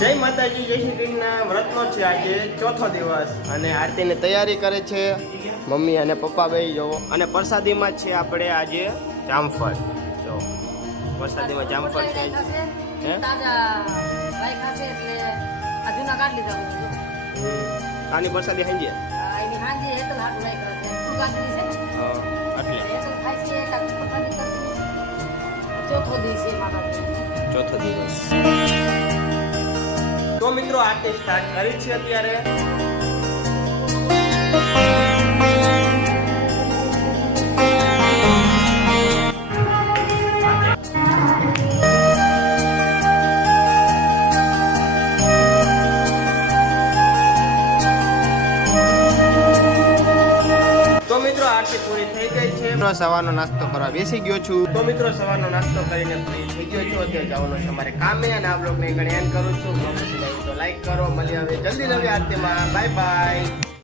જય માતાજી, જય શ્રી કૃષ્ણ. વ્રતનો છે આજે ચોથો દિવસ અને આરતીની તૈયારી કરે છે મમ્મી અને પપ્પા બે જોવો. અને પ્રસાદીમાં છે આપણે આજે જામફળ. જો પ્રસાદીમાં જામફળ છે. હે આની પ્રસાદી હાંજે ચોથો દિવસ. તો મિત્રો આરતી સ્ટાર્ટ કરી છે અત્યારે. તો મિત્રો આરતી પૂરી થઈ ગઈ છે. સવારનો નાસ્તો કરવા બેસી ગયો છું. તો મિત્રો સવારનો નાસ્તો કરીને ફ્રી થઈ ગયો છું. અત્યારે જવાનું છે અમારે કામે અને આ બ્લોગને ઘણી એન્ડ કરું છું. બ્લોગ પસંદ આવ્યું તો લાઈક કરો. મળીએ હવે જલ્દી નવી આરતીમાં. Bye bye.